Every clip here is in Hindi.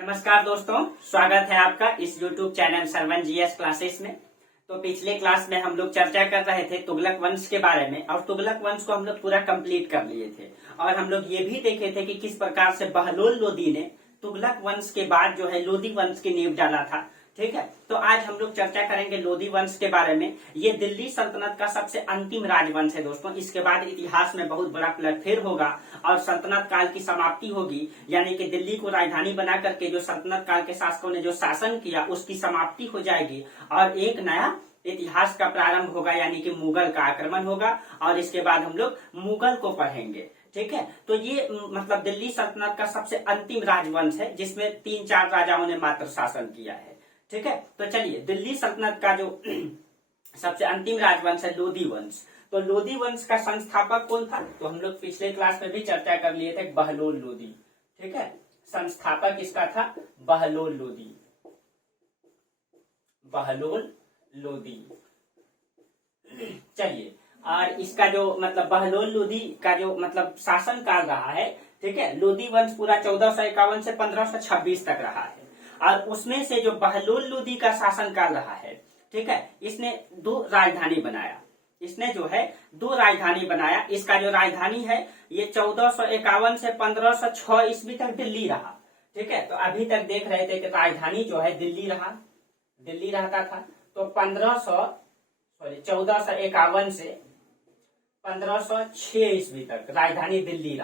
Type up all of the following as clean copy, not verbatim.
नमस्कार दोस्तों, स्वागत है आपका इस YouTube channel Sarvan GS classes में। तो पिछले क्लास में हम लोग चर्चा कर रहे थे तुगलक वंश के बारे में और तुगलक वंश को हम लोग पूरा कंप्लीट कर लिए थे और हम लोग ये भी देखे थे कि किस प्रकार से बहलोल लोदी ने तुगलक वंश के बाद जो है लोदी वंश की नींव डाला था। ठीक है, तो आज हम लोग चर्चा करेंगे लोदी वंश के बारे में। ये दिल्ली सल्तनत का सबसे अंतिम राजवंश है दोस्तों। इसके बाद इतिहास में बहुत बड़ा पलटफेर होगा और सल्तनत काल की समाप्ति होगी, यानी कि दिल्ली को राजधानी बना करके जो सल्तनत काल के शासकों ने जो शासन किया उसकी समाप्ति हो जाएगी और एक नया इतिहास का प्रारंभ होगा, यानी कि मुगल का आक्रमण होगा और इसके बाद हम लोग मुगल को पढ़ेंगे। ठीक है, तो ये मतलब दिल्ली सल्तनत का सबसे अंतिम राजवंश है जिसमें 3-4 राजाओं ने मात्र शासन किया है। ठीक है, तो चलिए दिल्ली सल्तनत का जो सबसे अंतिम राजवंश है लोदी वंश। तो लोदी वंश का संस्थापक कौन था? तो हम लोग पिछले क्लास में भी चर्चा कर लिए थे, बहलोल लोदी। ठीक है, संस्थापक इसका था बहलोल लोदी। बहलोल लोदी। चलिए, और इसका जो मतलब बहलोल लोदी का जो मतलब शासन काल रहा है, ठीक है, लोदी वंश पूरा 1451 से 1526 तक रहा है और उसमें से जो बहलोल लोदी का शासन काल रहा है, ठीक है, इसने 2 राजधानी बनाया। इसने जो है 2 राजधानी बनाया। इसका जो राजधानी है ये 1451 से 1506 ईस्वी तक दिल्ली रहा। ठीक है, तो अभी तक देख रहे थे कि राजधानी जो है दिल्ली रहता था। तो 1451 से 1506 ईस्वी तक राजधानी दिल्ली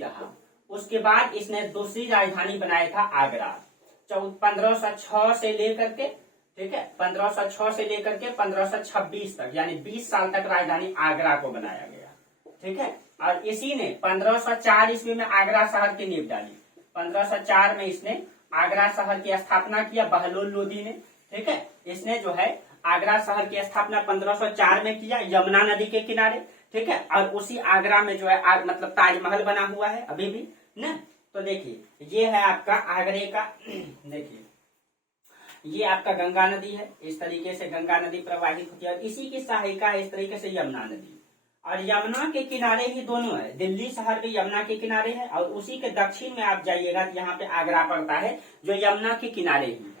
रहा। उसके बाद इसने दूसरी राजधानी बनाया था आगरा। 1506 से लेकर के, ठीक है, 1506 से लेकर के 1526 तक, यानी 20 साल तक राजधानी आगरा को बनाया गया। ठीक है, और इसी ने 1504 ईस्वी में आगरा शहर की नींव डाली। 1504 में इसने आगरा शहर की स्थापना किया बहलोल लोदी ने। ठीक है, इसने जो है आगरा शहर की स्थापना 1504 में किया, यमुना नदी के किनारे। ठीक है, और उसी आगरा में जो है मतलब ताजमहल बना हुआ है अभी भी ना। तो देखिए ये है आपका आगरे का देखिए ये आपका गंगा नदी है। इस तरीके से गंगा नदी प्रवाहित होती है और इसी की सहायिका है इस तरीके से यमुना नदी। और यमुना के किनारे ही दोनों है, दिल्ली शहर भी यमुना के किनारे है और उसी के दक्षिण में आप जाइएगा तो यहाँ पे आगरा पड़ता है जो यमुना के किनारे ही है।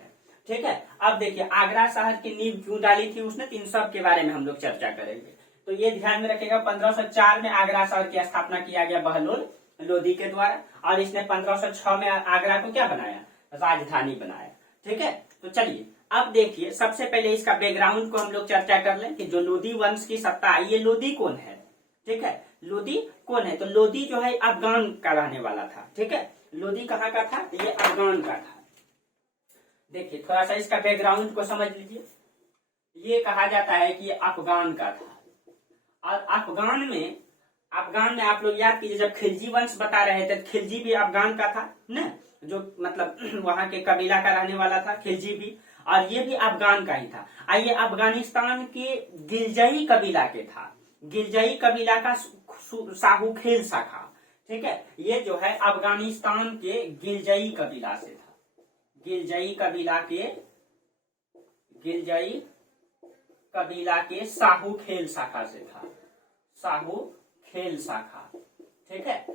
ठीक है, अब देखिए आगरा शहर की नींव क्यों डाली थी उसने, तो इन सब के बारे में हम लोग चर्चा करेंगे। तो ये ध्यान में रखेगा, 1504 में आगरा शहर की स्थापना किया गया बहलोल लोदी के द्वारा और इसने 1506 में आगरा को क्या बनाया, राजधानी बनाया। ठीक है, तो चलिए अब देखिए सबसे पहले इसका बैकग्राउंड को हम लोग चर्चा कर लें कि जो लोदी वंश की सत्ता आई, ये लोदी कौन है। ठीक है, लोदी कौन है? तो लोदी जो है अफगान का रहने वाला था। ठीक है, लोदी कहाँ का था? ये अफगान का था। देखिए थोड़ा सा इसका बैकग्राउंड को समझ लीजिए। ये कहा जाता है कि ये अफगान का था और अफगान में आप लोग याद कीजिए, जब खिलजी वंश बता रहे थे तो खिलजी भी अफगान का था ना, जो मतलब वहां के कबीला का रहने वाला था खिलजी भी, और ये भी अफगान का ही था। आइए अफगानिस्तान के गिलजई कबीला के था, गिलजई कबीला का साहूखेल शाखा। ठीक है, ये जो है अफगानिस्तान के गिलजई कबीला से था, गिलजई कबीला के साहूखेल शाखा से था, साहूखेल शाखा। ठीक है,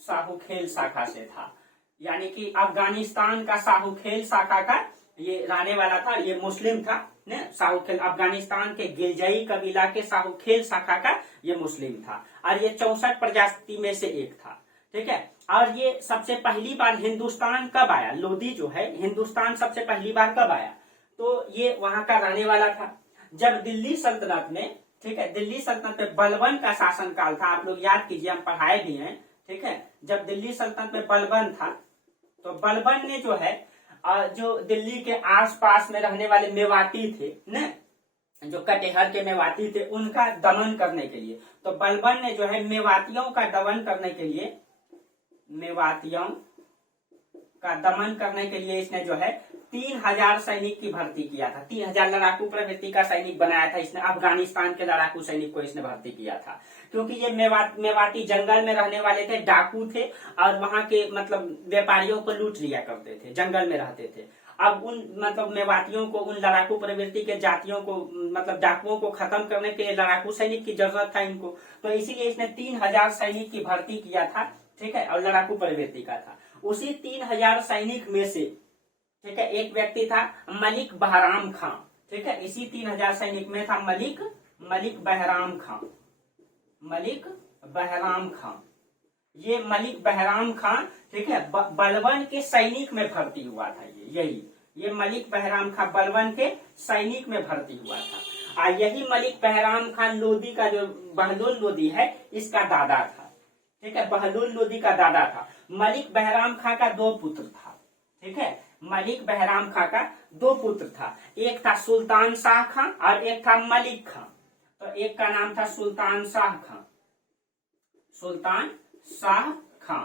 साहूखेल शाखा से था, यानी कि अफगानिस्तान का साहूखेल शाखा का ये रहने वाला था। ये मुस्लिम था ने, साहूखेल अफगानिस्तान के गिलजई कबीला के साहूखेल शाखा का ये मुस्लिम था और ये 64 प्रजाति में से एक था। ठीक है, और ये सबसे पहली बार हिंदुस्तान कब आया, लोदी जो है हिंदुस्तान सबसे पहली बार कब आया? तो ये वहां का रहने वाला था जब दिल्ली सल्तनत में, ठीक है, दिल्ली सल्तनत में बलबन का शासन काल था। आप लोग याद कीजिए, हम पढ़ाए भी हैं। ठीक है, जब दिल्ली सल्तनत में बलबन था तो बलबन ने जो है जो दिल्ली के आसपास में रहने वाले मेवाती थे न, जो कटेहर के मेवाती थे, उनका दमन करने के लिए, तो बलबन ने जो है मेवातियों का दमन करने के लिए, इसने जो है 3000 सैनिक की भर्ती किया था। 3000 लड़ाकू प्रवृत्ति का सैनिक बनाया था इसने। अफगानिस्तान के लड़ाकू सैनिक को इसने भर्ती किया था क्योंकि ये मेवाती जंगल में रहने वाले थे, डाकू थे और वहां के मतलब व्यापारियों को लूट लिया करते थे, जंगल में रहते थे। अब उन मतलब मेवातियों को, उन लड़ाकू प्रवृत्ति के जातियों को, मतलब डाकुओं को खत्म करने के लिए लड़ाकू सैनिक की जरूरत था इनको, तो इसीलिए इसने 3000 सैनिक की भर्ती किया था। ठीक है, और लड़ाकू प्रवृत्ति का था। उसी 3000 सैनिक में से, ठीक है, एक व्यक्ति था मलिक बहराम खां, ठीक है, इसी 3000 सैनिक में था मलिक बहराम खां, मलिक बहराम खां। ये मलिक बहराम खां, ठीक है, बलबन के सैनिक में भर्ती हुआ था। ये मलिक बहराम खां बलबन के सैनिक में भर्ती हुआ था। और यही मलिक बहराम खान लोदी का, जो बहलोल लोदी है, इसका दादा था। ठीक है, बहलोल लोदी का दादा था। मलिक बहराम खां का 2 पुत्र था। ठीक है, मलिक बहराम खां का 2 पुत्र था। एक था सुल्तान शाह खां और एक था मलिक खां। तो एक का नाम था सुल्तान शाह खां, सुल्तान शाह खां,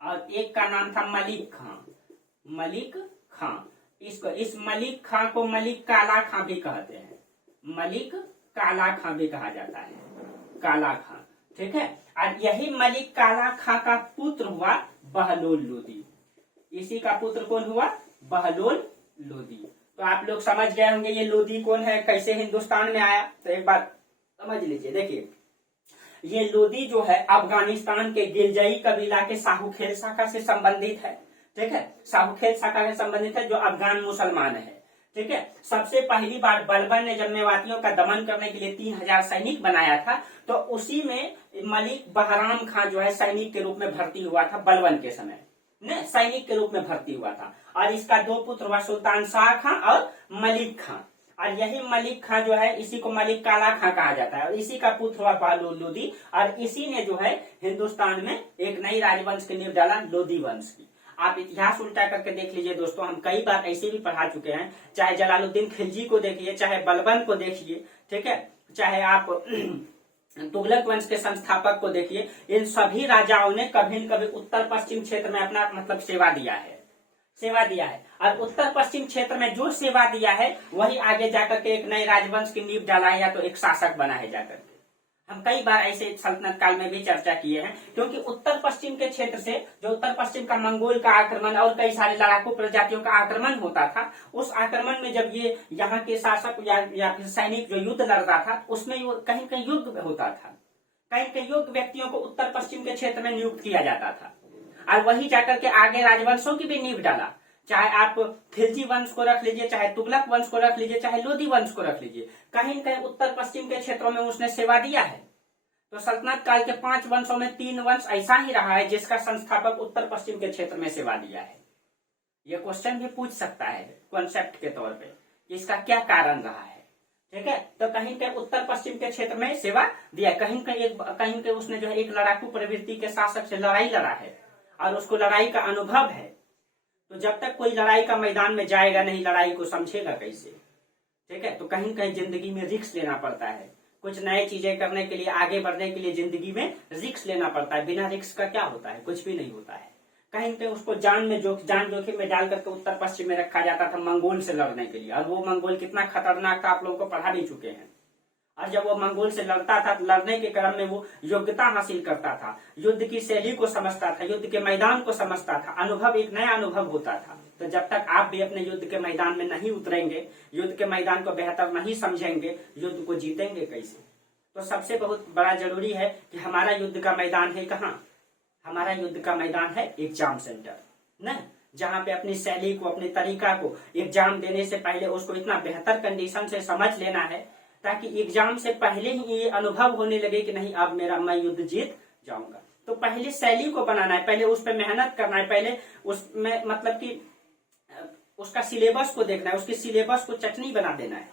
और एक का नाम था मलिक खां, मलिक खां। इस मलिक खां को मलिक काला खां भी कहते हैं, मलिक काला खां भी कहा जाता है, काला खां। ठीक है, और यही मलिक काला खां का पुत्र हुआ बहलोल लोदी। इसी का पुत्र कौन हुआ? बहलोल लोदी। तो आप लोग समझ गए होंगे ये लोदी कौन है, कैसे हिंदुस्तान में आया। तो एक बात समझ लीजिए, देखिए ये लोदी जो है अफगानिस्तान के गिलजई कबीला के साहूखेल शाखा से संबंधित है। ठीक है, साहूखेल शाखा से संबंधित है, जो अफगान मुसलमान है। ठीक है, सबसे पहली बार बलबन ने जब मेवातियों का दमन करने के लिए 3000 सैनिक बनाया था, तो उसी में मलिक बहराम खां जो है सैनिक के रूप में भर्ती हुआ था। बलबन के समय ने सैनिक के रूप में भर्ती हुआ था। और इसका 2 पुत्र हुआ सुल्तान शाह खां और मलिक खां। और यही मलिक खां जो है, इसी को मलिक काला खां कहा जाता है, और इसी का पुत्र हुआ बहलोल लोदी। और इसी ने जो है हिंदुस्तान में एक नई राजवंश की नींव डाला, लोदी वंश की। आप इतिहास उल्टा करके देख लीजिए दोस्तों, हम कई बार ऐसे भी पढ़ा चुके हैं। चाहे जलालुद्दीन खिलजी को देखिए, चाहे बलबन को देखिए, ठीक है, चाहे आप तुगलक वंश के संस्थापक को देखिए, इन सभी राजाओं ने कभी न कभी उत्तर पश्चिम क्षेत्र में अपना मतलब सेवा दिया है। और उत्तर पश्चिम क्षेत्र में जो सेवा दिया है, वही आगे जाकर के एक नए राजवंश की नींव डाला है, या तो एक शासक बना है जाकर के। हम कई बार ऐसे सल्तनत काल में भी चर्चा किए हैं, क्योंकि उत्तर पश्चिम के क्षेत्र से जो उत्तर पश्चिम का मंगोल का आक्रमण और कई सारे लड़ाकू प्रजातियों का आक्रमण होता था, उस आक्रमण में जब ये यहाँ के शासक या फिर सैनिक जो युद्ध लड़ता था, उसमें कहीं कहीं युद्ध होता था, कहीं कहीं योग्य व्यक्तियों को उत्तर पश्चिम के क्षेत्र में नियुक्त किया जाता था, और वही जाकर के आगे राजवंशों की भी नींव डाला। चाहे आप खिलजी वंश को रख लीजिए, चाहे तुगलक वंश को रख लीजिए, चाहे लोदी वंश को रख लीजिए, कहीं न कहीं उत्तर पश्चिम के क्षेत्रों में उसने सेवा दिया है। तो सल्तनत काल के 5 वंशों में 3 वंश ऐसा ही रहा है जिसका संस्थापक उत्तर पश्चिम के क्षेत्र में सेवा दिया है। यह क्वेश्चन भी पूछ सकता है कॉन्सेप्ट के तौर पे कि इसका क्या कारण रहा है। ठीक है, तो कहीं के उत्तर पश्चिम के क्षेत्र में सेवा दिया, कहीं के उसने जो है एक लड़ाकू प्रवृत्ति के शासक से लड़ाई लड़ा है, और उसको लड़ाई का अनुभव है। तो जब तक कोई लड़ाई का मैदान में जाएगा नहीं, लड़ाई को समझेगा कैसे। ठीक है, तो कहीं कहीं जिंदगी में रिस्क लेना पड़ता है। कुछ नए चीजें करने के लिए, आगे बढ़ने के लिए जिंदगी में रिस्क लेना पड़ता है। बिना रिस्क का क्या होता है? कुछ भी नहीं होता है। कहीं पे उसको जान जोखिम में डाल करके उत्तर पश्चिम में रखा जाता था मंगोल से लड़ने के लिए, और वो मंगोल कितना खतरनाक था आप लोगों को पढ़ा भी चुके हैं। और जब वो मंगोल से लड़ता था, लड़ने के क्रम में वो योग्यता हासिल करता था, युद्ध की शैली को समझता था, युद्ध के मैदान को समझता था, अनुभव, एक नया अनुभव होता था। तो जब तक आप भी अपने युद्ध के मैदान में नहीं उतरेंगे, युद्ध के मैदान को बेहतर नहीं समझेंगे, युद्ध को जीतेंगे कैसे? तो सबसे बहुत बड़ा जरूरी है कि हमारा युद्ध का मैदान है कहाँ? हमारा युद्ध का मैदान है एग्जाम सेंटर, न जहाँ पे अपनी शैली को, अपने तरीका को एग्जाम देने से पहले उसको इतना बेहतर कंडीशन से समझ लेना है, ताकि एग्जाम से पहले ही ये अनुभव होने लगे कि नहीं, अब मैं युद्ध जीत जाऊंगा। तो पहले शैली को बनाना है, पहले उस पर मेहनत करना है, पहले उसमें मतलब कि उसका सिलेबस को देखना है, उसकी सिलेबस को चटनी बना देना है,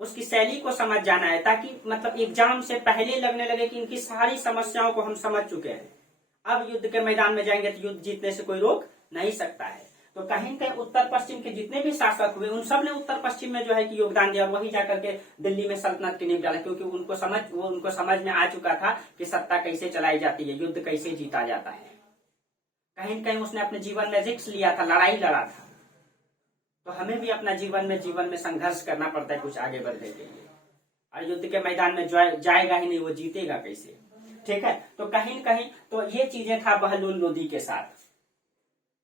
उसकी शैली को समझ जाना है, ताकि मतलब एग्जाम से पहले लगने लगे कि इनकी सारी समस्याओं को हम समझ चुके हैं। अब युद्ध के मैदान में जाएंगे तो युद्ध जीतने से कोई रोक नहीं सकता है। तो कहीं कहीं उत्तर पश्चिम के जितने भी शासक हुए, उन सब ने उत्तर पश्चिम में जो है कि योगदान दिया, वही जाकर के दिल्ली में सल्तनत की नींव डाला, क्योंकि उनको समझ में आ चुका था कि सत्ता कैसे चलाई जाती है, युद्ध कैसे जीता जाता है। कहीं कहीं उसने अपने जीवन में रिस्क लिया था, लड़ाई लड़ा था। तो हमें भी अपना जीवन में संघर्ष करना पड़ता है कुछ आगे बढ़ने के लिए। और युद्ध के मैदान में जाएगा ही नहीं, वो जीतेगा कैसे? ठीक है, तो कहीं कहीं तो ये चीजें था बहलोल लोदी के साथ।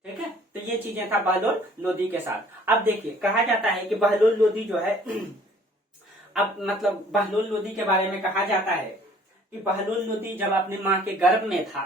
ठीक है, तो ये चीजें था बहलोल लोदी के साथ। अब देखिए, कहा जाता है कि बहलोल लोदी जो है अब मतलब बहलोल लोदी के बारे में कहा जाता है कि बहलोल लोदी जब अपनी माँ के गर्भ में था,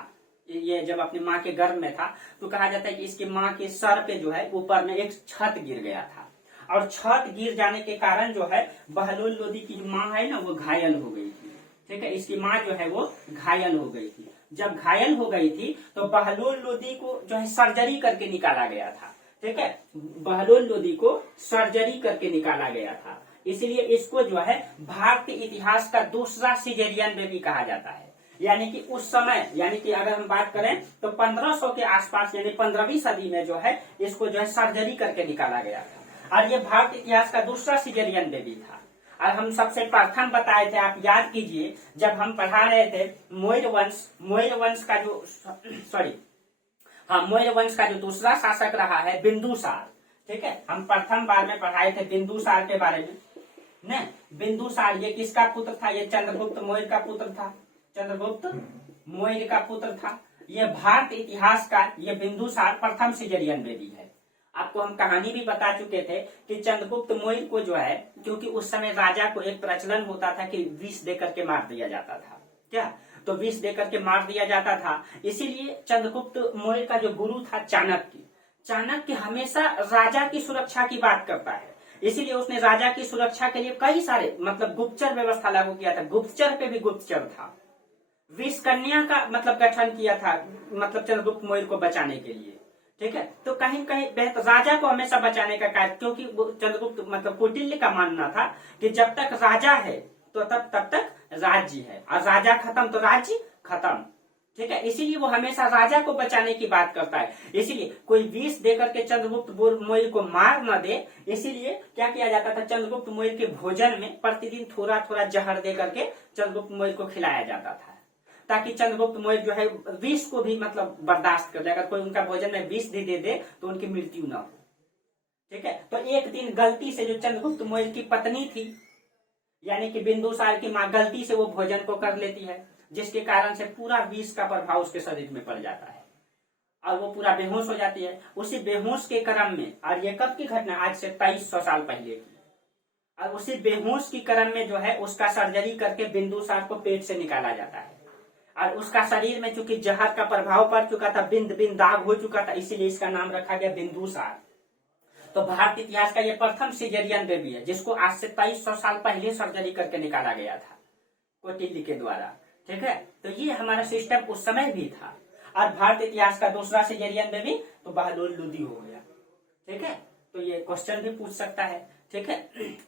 ये जब अपनी माँ के गर्भ में था तो कहा जाता है कि इसकी माँ के सर पे जो है ऊपर में एक छत गिर गया था, और छत गिर जाने के कारण जो है बहलोल लोदी की माँ है ना वो घायल हो गई थी। ठीक है, इसकी माँ जो है वो घायल हो गई थी। जब घायल हो गई थी तो बहलोल लोदी को जो है सर्जरी करके निकाला गया था। ठीक है, बहलोल लोदी को सर्जरी करके निकाला गया था, इसलिए इसको जो है भारतीय इतिहास का दूसरा सिजेरियन बेबी कहा जाता है। यानी कि उस समय, यानी कि अगर हम बात करें तो 1500 के आसपास यानी 15वीं सदी में जो है इसको जो है सर्जरी करके निकाला गया था, और ये भारतीय इतिहास का दूसरा सिजेरियन बेबी था। और हम सबसे प्रथम बताए थे, आप याद कीजिए, जब हम पढ़ा रहे थे मौर्य वंश का जो मौर्य वंश का जो दूसरा शासक रहा है बिंदुसार। ठीक है, हम प्रथम बार में पढ़ाए थे बिंदुसार के बारे में न। बिंदुसार ये किसका पुत्र था? ये चंद्रगुप्त मौर्य का पुत्र था। चंद्रगुप्त मौर्य का पुत्र था। ये भारतीय इतिहास का ये बिंदुसार प्रथम सिजेरियन बेबी है। आपको हम कहानी भी बता चुके थे कि चंद्रगुप्त मौर्य को जो है, क्योंकि उस समय राजा को एक प्रचलन होता था कि विष देकर के मार दिया जाता था। क्या? तो विष देकर के मार दिया जाता था। इसीलिए चंद्रगुप्त मौर्य का जो गुरु था चाणक्य हमेशा राजा की सुरक्षा की बात करता है। इसीलिए उसने राजा की सुरक्षा के लिए कई सारे मतलब गुप्तचर व्यवस्था लागू किया था। गुप्तचर पे भी गुप्तचर था। विष कन्या का मतलब गठन किया था, मतलब चंद्रगुप्त मौर्य को बचाने के लिए। ठीक है, तो कहीं कहीं राजा को हमेशा बचाने का कार्य, क्योंकि चंद्रगुप्त मतलब कौटिल्य का मानना था कि जब तक राजा है तो तब तक राज्य है, और राजा खत्म तो राज्य खत्म। ठीक है, इसीलिए वो हमेशा राजा को बचाने की बात करता है। इसीलिए कोई विष देकर के चंद्रगुप्त मौर्य को मार न दे, इसीलिए क्या किया जाता था, चंद्रगुप्त मौर्य के भोजन में प्रतिदिन थोड़ा थोड़ा जहर दे करके चंद्रगुप्त मौर्य को खिलाया जाता था, ताकि चंद्रगुप्त मौर्य जो है विष को भी मतलब बर्दाश्त कर ले। अगर कोई उनका भोजन में विष दे दे तो उनकी मृत्यु न हो। ठीक है, तो एक दिन गलती से जो चंद्रगुप्त मौर्य की पत्नी थी, यानी कि बिंदुसार की माँ, गलती से वो भोजन को कर लेती है, जिसके कारण से पूरा विष का प्रभाव उसके शरीर में पड़ जाता है और वो पूरा बेहोश हो जाती है। उसी बेहोश के क्रम में, और ये कब की घटना? आज से 2300 साल पहले की। और उसी बेहोश की क्रम में जो है उसका सर्जरी करके बिंदुसार को पेट से निकाला जाता है, और उसका शरीर में चूंकि जहर का प्रभाव पड़ चुका था, बिंद बिंद दाग हो चुका था, इसीलिए इसका नाम रखा गया बिंदुसार। तो भारतीय इतिहास का यह प्रथम सिजेरियन बेबी है, जिसको आज से 2300 साल पहले सर्जरी करके निकाला गया था कौटिल्य के द्वारा। ठीक है, तो ये हमारा सिस्टम उस समय भी था। और भारतीय इतिहास का दूसरा सिजेरियन बेबी तो बहलोल लोदी हो गया। ठीक है, तो ये क्वेश्चन भी पूछ सकता है। ठीक है,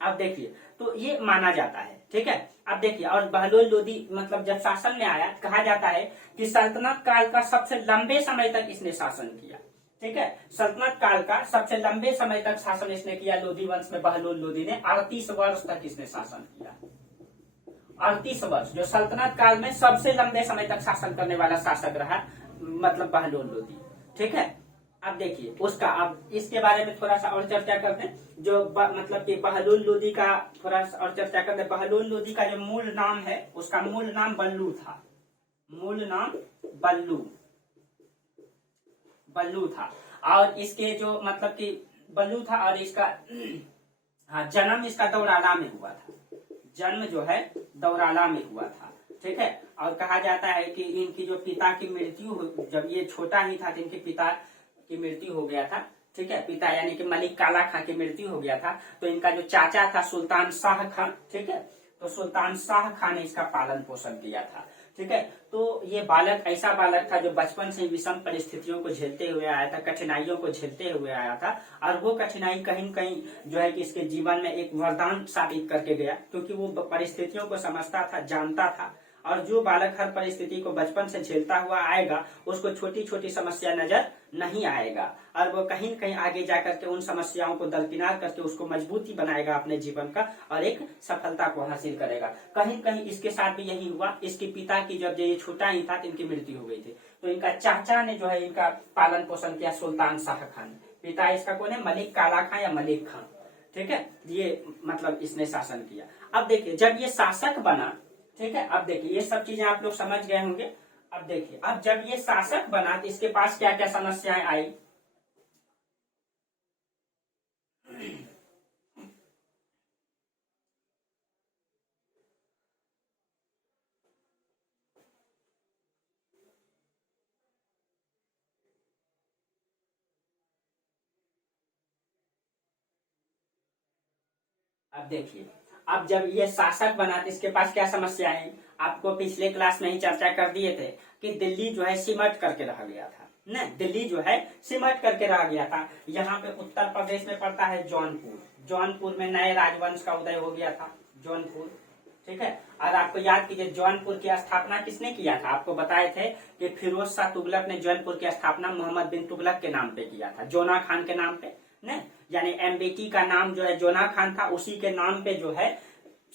अब देखिए, तो ये माना जाता है। ठीक है, अब देखिए, और बहलोल लोदी मतलब जब शासन में आया, कहा जाता है कि सल्तनत काल का सबसे लंबे समय तक इसने शासन किया। ठीक है, सल्तनत काल का सबसे लंबे समय तक शासन इसने किया। लोदी वंश में बहलोल लोदी ने 38 वर्ष तक इसने शासन किया। 38 वर्ष, जो सल्तनत काल में सबसे लंबे समय तक शासन करने वाला शासक रहा, मतलब बहलोल लोदी। ठीक है, अब देखिए उसका, अब इसके बारे में थोड़ा सा और चर्चा करते हैं। जो मतलब कि बहलोल लोदी का थोड़ा सा और चर्चा करते हैं। बहलोल लोदी का जो मूल नाम है, उसका मूल नाम बल्लू था। मूल नाम बल्लू था, और इसके जो मतलब कि बल्लू था, और इसका हाँ, जन्म इसका दौराला में हुआ था। जन्म जो है दौराला में हुआ था। ठीक है, और कहा जाता है कि इनकी जो पिता की मृत्यु, जब ये छोटा ही था तो इनके पिता की मृत्यु हो गया था। ठीक है, पिता यानी कि मलिक काला खां की मृत्यु हो गया था, तो इनका जो चाचा था सुल्तान शाह खां, ठीक है, तो सुल्तान शाह खां ने इसका पालन पोषण किया था। ठीक है, तो ये बालक ऐसा बालक था जो बचपन से विषम परिस्थितियों को झेलते हुए आया था, कठिनाइयों को झेलते हुए आया था, और वो कठिनाई कहीं कहीं जो है कि इसके जीवन में एक वरदान साबित करके गया, क्योंकि वो परिस्थितियों को समझता था, जानता था। और जो बालक हर परिस्थिति को बचपन से झेलता हुआ आएगा, उसको छोटी छोटी समस्या नजर नहीं आएगा, और वो कहीं कहीं आगे जाकर के उन समस्याओं को दरकिनार करके उसको मजबूती बनाएगा अपने जीवन का, और एक सफलता को हासिल करेगा। कहीं कहीं इसके साथ भी यही हुआ। इसके पिता की जब ये छोटा ही था तो इनकी मृत्यु हो गई थी, तो इनका चाचा ने जो है इनका पालन पोषण किया, सुल्तान शाह खान। पिता इसका कौन है? मलिक काला खां या मलिक खां। ठीक है, ये मतलब इसने शासन किया। अब देखिए, जब ये शासक बना, ठीक है, अब देखिए ये सब चीजें आप लोग समझ गए होंगे। अब देखिए, अब जब ये शासक बना तो इसके पास क्या क्या समस्याएं आई। अब देखिए, अब जब ये शासक बना तो इसके पास क्या समस्या है, आपको पिछले क्लास में ही चर्चा कर दिए थे कि दिल्ली जो है सिमट करके रह गया था ना, दिल्ली जो है सिमट करके रह गया था। यहाँ पे उत्तर प्रदेश में पड़ता है जौनपुर, जौनपुर में नए राजवंश का उदय हो गया था, जौनपुर, ठीक है। और आपको याद कीजिए जौनपुर की स्थापना किसने किया था, आपको बताए थे कि फिरोज शाह तुगलक ने जौनपुर की स्थापना मोहम्मद बिन तुगलक के नाम पे किया था, जोना खान के नाम पे न, यानी एमबीटी का नाम जो है जोना खान था, उसी के नाम पे जो है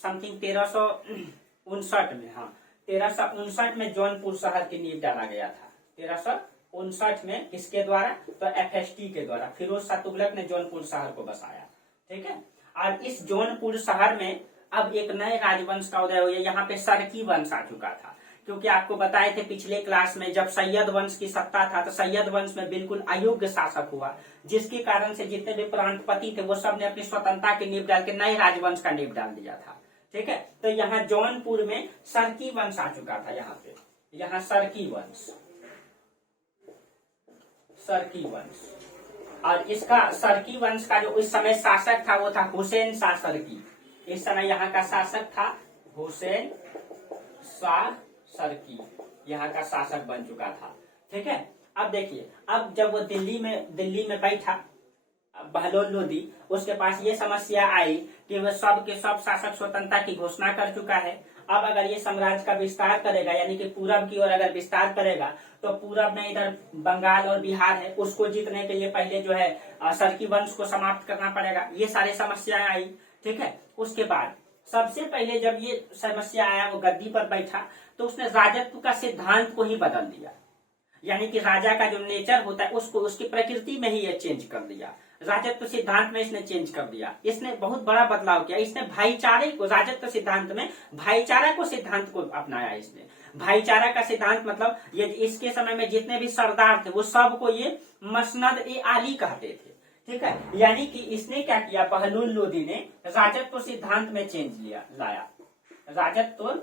समथिंग 1359 में, हाँ 1359 में जौनपुर शहर की नींव डाला गया था। 1359 में किसके द्वारा, तो एफएसटी के द्वारा, फिरोज शाह तुगलक ने जौनपुर शहर को बसाया, ठीक है। और इस जौनपुर शहर में अब एक नए राजवंश का उदय हो गया, यहाँ पे सरकी वंश आ चुका था, क्योंकि आपको बताए थे पिछले क्लास में जब सैयद वंश की सत्ता था तो सैयद वंश में बिल्कुल अयोग्य शासक हुआ, जिसके कारण से जितने भी प्रांतपति थे वो सब ने अपनी स्वतंत्रता की नींव डाल के नए राजवंश का नींव डाल दिया था, ठीक है। तो यहाँ जौनपुर में सरकी वंश आ चुका था, यहाँ पे यहाँ सरकी वंश, सरकी वंश। और इसका सरकी वंश का जो उस समय शासक था वो था हुसैन शाह सरकी, इस समय यहाँ का शासक था हुसैन शाह सरकी, यहाँ का शासक बन चुका था, ठीक है। अब देखिए, अब जब वो दिल्ली में बैठा बहलोल लोदी, उसके पास ये समस्या आई कि वह सब के सब शासक स्वतंत्रता की घोषणा कर चुका है। अब अगर ये साम्राज्य का विस्तार करेगा, यानी कि पूरब की ओर अगर विस्तार करेगा, तो पूरब में इधर बंगाल और बिहार है, उसको जीतने के लिए पहले जो है सरकी वंश को समाप्त करना पड़ेगा। ये सारी समस्याएं आई, ठीक है। उसके बाद सबसे पहले जब ये समस्या आया, वो गद्दी पर बैठा तो उसने राजत्व का सिद्धांत को ही बदल दिया, यानी कि राजा का जो नेचर होता है उसको उसकी प्रकृति में ही ये चेंज कर दिया, राजत्व सिद्धांत में इसने चेंज कर दिया। इसने बहुत बड़ा बदलाव किया, इसने भाईचारे को, राजत्व सिद्धांत में भाईचारा को सिद्धांत को अपनाया। इसने भाईचारा का सिद्धांत मतलब ये इसके समय में जितने भी सरदार थे वो सबको ये मसनद ए आली कहते थे, ठीक है। यानी कि इसने क्या किया, बहलोल लोदी ने राजत्व सिद्धांत में चेंज लाया, राजत्व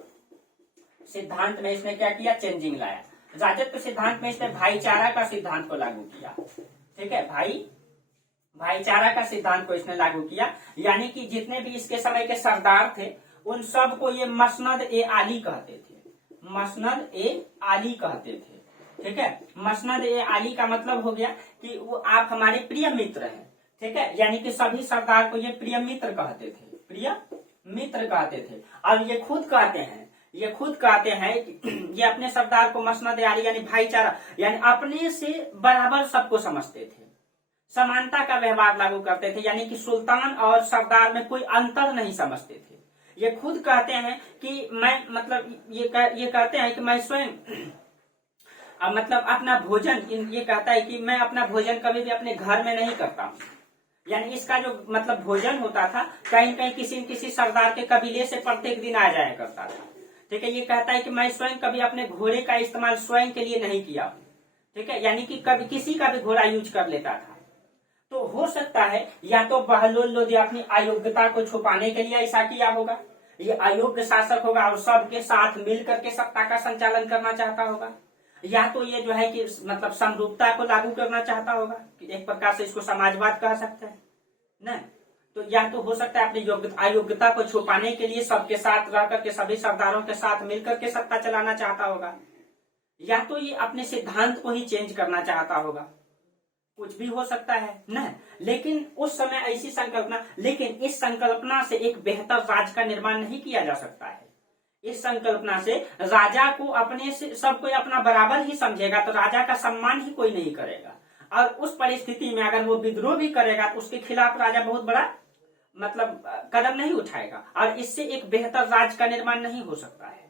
सिद्धांत में इसने क्या किया, चेंजिंग लाया। राजत्व सिद्धांत में इसने भाईचारा का सिद्धांत को लागू किया, ठीक है, भाईचारा का सिद्धांत को इसने लागू किया, यानी कि जितने भी इसके समय के सरदार थे उन सब को ये मसनद ए आली कहते थे, मसनद ए आली कहते थे, ठीक है। मसनद ए आली का मतलब हो गया कि वो आप हमारे प्रिय मित्र हैं, ठीक है, यानी कि सभी सरदार को ये प्रिय मित्र कहते थे, प्रिय मित्र कहते थे। और ये खुद कहते हैं ये अपने सरदार को मसनद ए आली यानी भाईचारा, यानी अपने से बराबर सबको समझते थे, समानता का व्यवहार लागू करते थे, यानी कि सुल्तान और सरदार में कोई अंतर नहीं समझते थे। ये खुद कहते हैं कि मैं मतलब ये कहते हैं कि मैं स्वयं मतलब अपना भोजन, ये कहता है कि मैं अपना भोजन कभी भी अपने घर में नहीं करता हूँ, यानी इसका जो मतलब भोजन होता था कहीं कहीं किसी सरदार के कबीले से प्रत्येक दिन आ जाया करता था, ठीक है। ये कहता है कि मैं स्वयं कभी अपने घोड़े का इस्तेमाल स्वयं के लिए नहीं किया हूँ, ठीक है, यानी कि कभी किसी का भी घोड़ा यूज कर लेता था। तो हो सकता है या तो बहलोल लोदी अपनी अयोग्यता को छुपाने के लिए ऐसा किया होगा, ये अयोग्य शासक होगा और सबके साथ मिलकर के सत्ता का संचालन करना चाहता होगा, या तो ये जो है कि मतलब समरूपता को लागू करना चाहता होगा, कि एक प्रकार से इसको समाजवाद कह सकते हैं न। तो या तो हो सकता है अपनी अयोग्यता को छुपाने के लिए सबके साथ रह करके सभी सरदारों के साथ मिलकर के सत्ता चलाना चाहता होगा, या तो ये अपने सिद्धांत को ही चेंज करना चाहता होगा, कुछ भी हो सकता है न। लेकिन उस समय ऐसी संकल्पना, लेकिन इस संकल्पना से एक बेहतर राज्य का निर्माण नहीं किया जा सकता है। इस संकल्पना से राजा को अपने से सब कोई अपना बराबर ही समझेगा, तो राजा का सम्मान ही कोई नहीं करेगा, और उस परिस्थिति में अगर वो विद्रोह भी करेगा तो उसके खिलाफ राजा बहुत बड़ा मतलब कदम नहीं उठाएगा, और इससे एक बेहतर राज्य का निर्माण नहीं हो सकता है,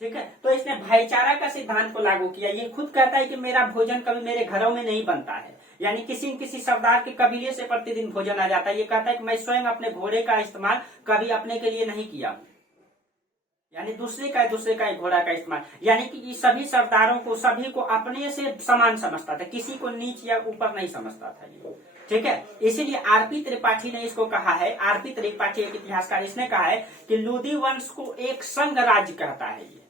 ठीक है। तो इसने भाईचारा का सिद्धांत को लागू किया। ये खुद कहता है कि मेरा भोजन कभी मेरे घरों में नहीं बनता है, यानी किसी सरदार के कबीले से प्रतिदिन भोजन आ जाता है। ये कहता है कि मैं स्वयं अपने घोड़े का इस्तेमाल कभी अपने के लिए नहीं किया, यानी दूसरे का घोड़ा का इस्तेमाल, यानी कि सभी सरदारों को सभी को अपने से समान समझता था, किसी को नीच या ऊपर नहीं समझता था ये, ठीक है। इसीलिए आरपी त्रिपाठी ने इसको कहा है, आरपी त्रिपाठी एक इतिहासकार, इसने कहा है कि लोदी वंश को एक संघ राज्य कहता है ये,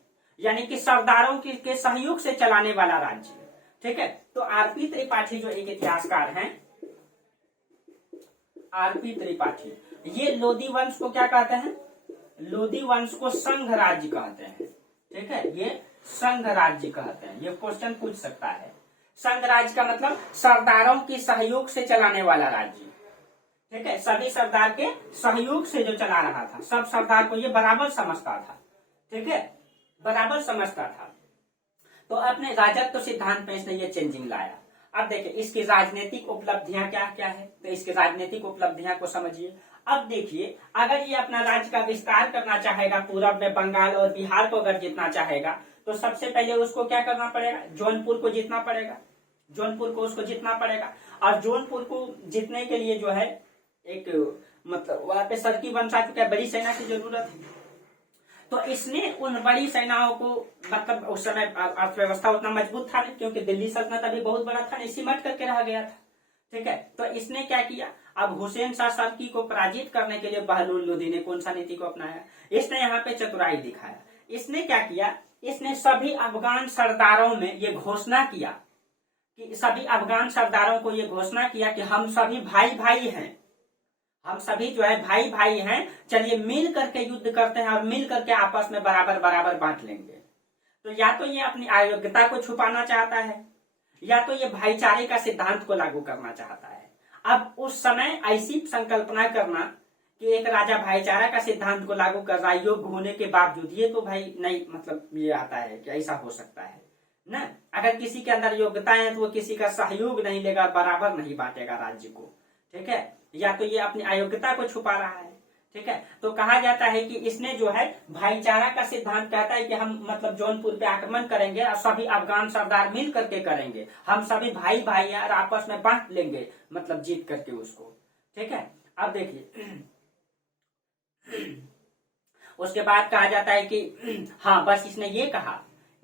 यानी कि सरदारों के सहयोग से चलाने वाला राज्य, ठीक है। तो आरपी त्रिपाठी जो एक इतिहासकार हैं, आरपी त्रिपाठी, ये लोधी वंश को क्या कहते हैं? लोधी वंश को संघ राज्य कहते हैं। ठीक है, ये संघ राज्य कहते हैं। ये क्वेश्चन पूछ सकता है। संघ राज्य का मतलब सरदारों के सहयोग से चलाने वाला राज्य। ठीक है, सभी सरदार के सहयोग से जो चला रहा था, सब सरदार को ये बराबर समझता था। ठीक है, बराबर समझता था। तो अपने राजत्व सिद्धांत में इसने ये चेंजिंग लाया। अब देखिए इसकी राजनीतिक उपलब्धियां क्या क्या है, तो इसकी राजनीतिक उपलब्धियां को समझिए। अब देखिए, अगर ये अपना राज्य का विस्तार करना चाहेगा, पूरब में बंगाल और बिहार को अगर जीतना चाहेगा, तो सबसे पहले उसको क्या करना पड़ेगा? जौनपुर को जीतना पड़ेगा। जौनपुर को उसको जीतना पड़ेगा। और जौनपुर को जीतने के लिए जो है एक मतलब वहां पे सरकी वंशा की क्या बड़ी सेना की जरूरत है। तो इसने उन बड़ी सेनाओं को, मतलब उस समय अर्थव्यवस्था उतना मजबूत था नहीं, क्योंकि दिल्ली सल्तनत अभी बहुत बड़ा था, नहीं सिमट करके रह गया था। ठीक है, तो इसने क्या किया? अब हुसैन शाह सरकी को पराजित करने के लिए बहलूल लोधी ने कौन सा नीति को अपनाया? इसने यहाँ पे चतुराई दिखाया। इसने क्या किया? इसने सभी अफगान सरदारों में ये घोषणा किया कि सभी अफगान सरदारों को ये घोषणा किया कि हम सभी भाई भाई हैं, हम सभी जो है भाई भाई हैं, चलिए मिल करके युद्ध करते हैं और मिल करके आपस में बराबर बराबर बांट लेंगे। तो या तो ये अपनी अयोग्यता को छुपाना चाहता है, या तो ये भाईचारे का सिद्धांत को लागू करना चाहता है। अब उस समय ऐसी संकल्पना करना कि एक राजा भाईचारा का सिद्धांत को लागू कर रहा है योग्य होने के बावजूद, ये तो भाई नहीं, मतलब ये आता है कि ऐसा हो सकता है ना। अगर किसी के अंदर योग्यता है तो वो किसी का सहयोग नहीं लेगा, बराबर नहीं बांटेगा राज्य को। ठीक है, या तो ये अपनी अयोग्यता को छुपा रहा है। ठीक है, तो कहा जाता है कि इसने जो है भाईचारा का सिद्धांत कहता है कि हम मतलब जौनपुर पे आक्रमण करेंगे और सभी अफगान सरदार मिल करके करेंगे, हम सभी भाई भाई हैं और आपस में बांट लेंगे, मतलब जीत करके उसको। ठीक है, अब देखिए उसके बाद कहा जाता है कि हाँ बस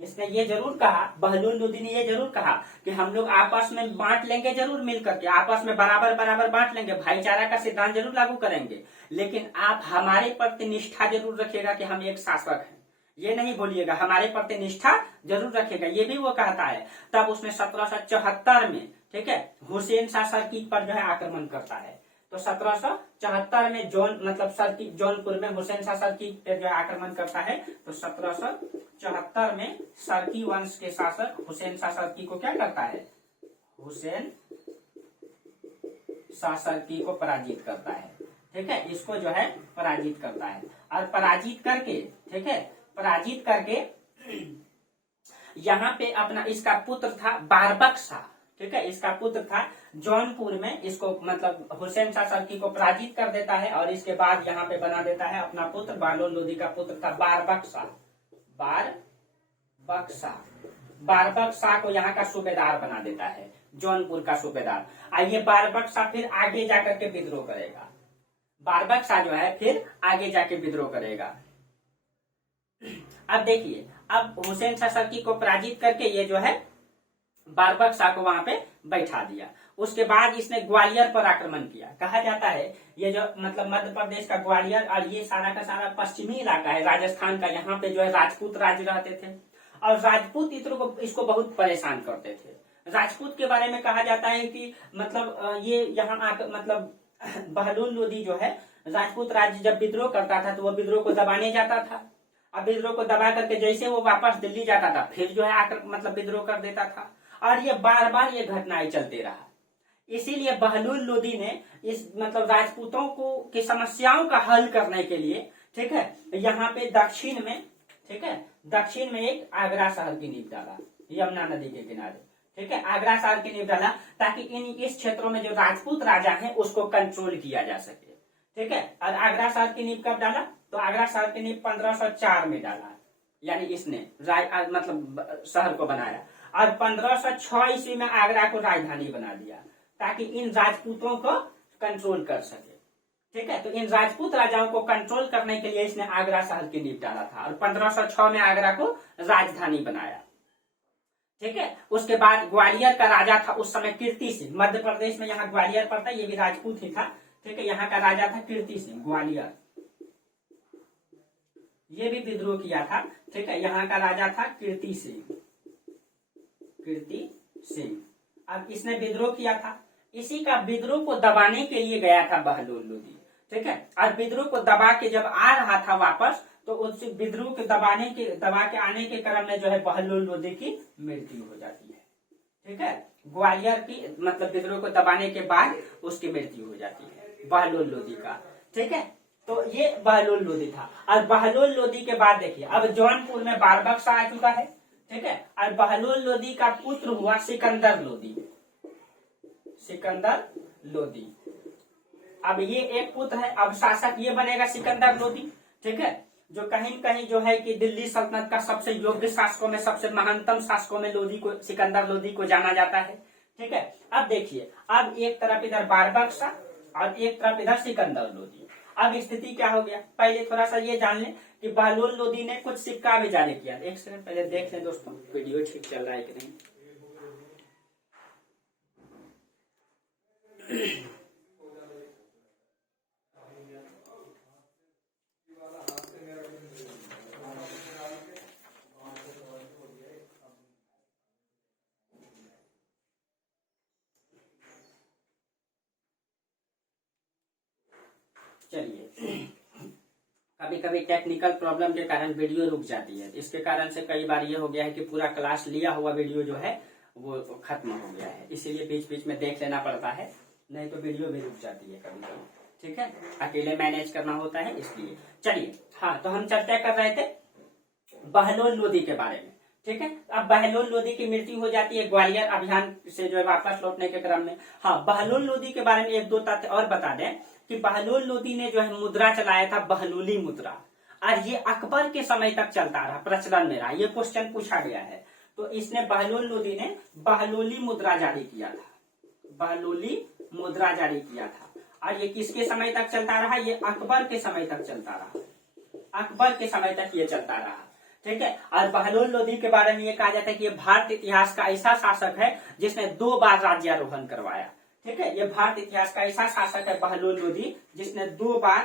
इसने ये जरूर कहा, बहलूल लोधी ने ये जरूर कहा कि हम लोग आपस में बांट लेंगे, जरूर मिल करके आपस में बराबर बराबर बांट लेंगे, भाईचारा का सिद्धांत जरूर लागू करेंगे, लेकिन आप हमारे प्रति निष्ठा जरूर रखिएगा कि हम एक शासक हैं। ये नहीं बोलिएगा, हमारे प्रति निष्ठा जरूर रखेगा, ये भी वो कहता है। तब उसने 1774 में, ठीक है, हुसैन शाह सरकी पर जो है आक्रमण करता है। तो 1774 में जौनपुर में हुसैन शाह सरकी पे जो आक्रमण करता है। तो 1774 में सरकी वंश के शासक हुसैन शाह सरकी को क्या करता है? हुसैन शाह सरकी को पराजित करता है। ठीक है, इसको जो है पराजित करता है और पराजित करके, ठीक है, पराजित करके यहाँ पे अपना इसका पुत्र था बारबक शाह। ठीक है, इसका पुत्र था जौनपुर में, इसको मतलब हुसैन शाह सरकी को पराजित कर देता है और इसके बाद यहाँ पे बना देता है अपना पुत्र, बहलूल लोधी का पुत्र था बारबक शाह। बारबक शाह को यहाँ का सूबेदार बना देता है, जौनपुर का सूबेदार। आइए बारबक शाह फिर आगे जाकर के विद्रोह करेगा। बारबक शाह जो है फिर आगे जाके विद्रोह करेगा। अब देखिए, अब हुसैन शाह सरकी को पराजित करके ये जो है बारबक शाह को वहां पे बैठा दिया। उसके बाद इसने ग्वालियर पर आक्रमण किया। कहा जाता है ये जो मतलब मध्य प्रदेश का ग्वालियर और ये सारा का सारा पश्चिमी इलाका है राजस्थान का, यहाँ पे जो है राजपूत राज रहते थे और राजपूत इसको बहुत परेशान करते थे। राजपूत के बारे में कहा जाता है कि मतलब ये यहाँ आकर मतलब बहलूल लोधी जो है राजपूत राज्य जब विद्रोह करता था तो वो विद्रोह को दबाने जाता था। अब विद्रोह को दबा करके जैसे वो वापस दिल्ली जाता था फिर जो है आकर मतलब विद्रोह कर देता था और ये बार बार ये घटनाएं चलते रहा। इसीलिए बहलूल लोधी ने इस मतलब राजपूतों को की समस्याओं का हल करने के लिए, ठीक है, यहाँ पे दक्षिण में, ठीक है, दक्षिण में एक आगरा शहर की नींव डाला, यमुना नदी के किनारे। ठीक है, आगरा शहर की नींव डाला ताकि इस क्षेत्रों में जो राजपूत राजा हैं उसको कंट्रोल किया जा सके। ठीक है, और आगरा शहर की नींव कब डाला? तो आगरा शहर की नींव 1504 में डाला, यानी इसने मतलब शहर को बनाया और 1506 ईस्वी में आगरा को राजधानी बना दिया ताकि इन राजपूतों को कंट्रोल कर सके। ठीक है, तो इन राजपूत राजाओं को कंट्रोल करने के लिए इसने आगरा शहर की नींव डाला था और 1506 में आगरा को राजधानी बनाया। ठीक है, उसके बाद ग्वालियर का राजा था उस समय कीर्ति सिंह। मध्य प्रदेश में यहाँ ग्वालियर पड़ता है, ये भी राजपूत ही था। ठीक है, यहाँ का राजा था कीर्ति सिंह, ग्वालियर, ये भी विद्रोह किया था। ठीक है, यहाँ का राजा था कीर्ति सिंह। अब इसने विद्रोह किया था, इसी का विद्रोह को दबाने के लिए गया था बहलूल लोधी। ठीक है। और विद्रोह को दबा के जब आ रहा था वापस, तो उस विद्रोह के दबा के आने के क्रम में जो है बहलोल लोदी की मृत्यु हो जाती है। ठीक है, ग्वालियर की मतलब विद्रोह को दबाने के बाद उसकी मृत्यु हो जाती है बहलोल लोदी का। ठीक है, तो ये बहलोल लोदी था। और बहलोल लोदी के बाद देखिए अब जौनपुर में बारबक्सा आ चुका है। ठीक है, और बहलोल लोदी का पुत्र हुआ सिकंदर लोदी। सिकंदर लोदी, अब ये एक पुत्र है, अब शासक ये बनेगा सिकंदर लोदी। ठीक है, जो कहीं कहीं जो है कि दिल्ली सल्तनत का सबसे योग्य शासकों में, सबसे महानतम शासकों में लोदी को, सिकंदर लोदी को जाना जाता है। ठीक है, अब देखिए अब एक तरफ इधर बारबक्सा और एक तरफ इधर सिकंदर लोदी। अब स्थिति क्या हो गया, पहले थोड़ा सा ये जान लें कि बहलोल लोदी ने कुछ सिक्का भी जारी किया। एक सेकंड पहले देख लें दोस्तों वीडियो ठीक चल रहा है कि नहीं। चलिए, कभी कभी टेक्निकल प्रॉब्लम के कारण वीडियो रुक जाती है, इसके कारण से कई बार ये हो गया है कि पूरा क्लास लिया हुआ वीडियो जो है वो खत्म हो गया है, इसीलिए बीच बीच में देख लेना पड़ता है, नहीं तो वीडियो भी रुक जाती है कभी कभी। ठीक है, अकेले मैनेज करना होता है इसलिए। चलिए, हाँ, तो हम चर्चा कर रहे थे बहलोल लोदी के बारे में। ठीक है, अब बहलोल लोदी की मृत्यु हो जाती है ग्वालियर अभियान से जो है वापस लौटने के क्रम में। हाँ, बहलोल लोदी के बारे में एक दो तथ्य और बता दें कि बहलोल लोदी ने जो है मुद्रा चलाया था बहलोली मुद्रा, और ये अकबर के समय तक चलता रहा, प्रचलन में रहा। ये क्वेश्चन पूछा गया है, तो इसने बहलोल लोदी ने बहलोली मुद्रा जारी किया था, बहलोली मुद्रा जारी किया था। और ये किसके समय तक चलता रहा, ये अकबर के समय तक चलता रहा, अकबर के समय तक ये चलता रहा। ठीक है, और बहलोल लोदी के बारे में ये कहा जाता है कि ये भारत इतिहास का ऐसा शासक है जिसने 2 बार राज्यारोहण करवाया। ठीक है, ये भारत इतिहास का ऐसा शासक है बहलोल लोदी जिसने 2 बार,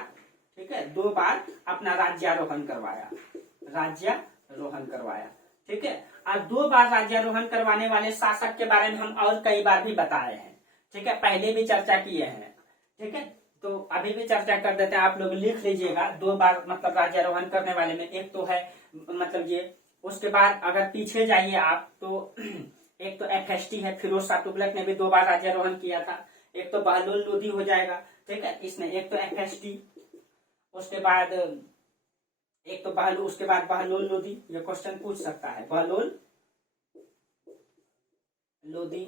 ठीक है, 2 बार अपना राज्यारोहण करवाया, राज्यारोहण करवाया। ठीक है, और 2 बार राज्यारोहण करवाने वाले शासक के बारे में हम और कई बार भी बताए हैं। ठीक है, पहले भी चर्चा किए हैं। ठीक है, तो अभी भी चर्चा कर देते हैं, आप लोग लिख लीजिएगा 2 बार मतलब राज्यारोहण करने वाले में। एक तो है मतलब ये, उसके बाद अगर पीछे जाइए आप तो एक तो FST है, फिरोज शाह तुगलक ने भी 2 बार राज्यारोहण किया था। एक तो बहलोल लोदी हो जाएगा। ठीक है, इसने एक तो FST, उसके बाद एक तो बहलोल, उसके बाद बहलोल लोदी। ये क्वेश्चन पूछ सकता है, बहलोल लोदी।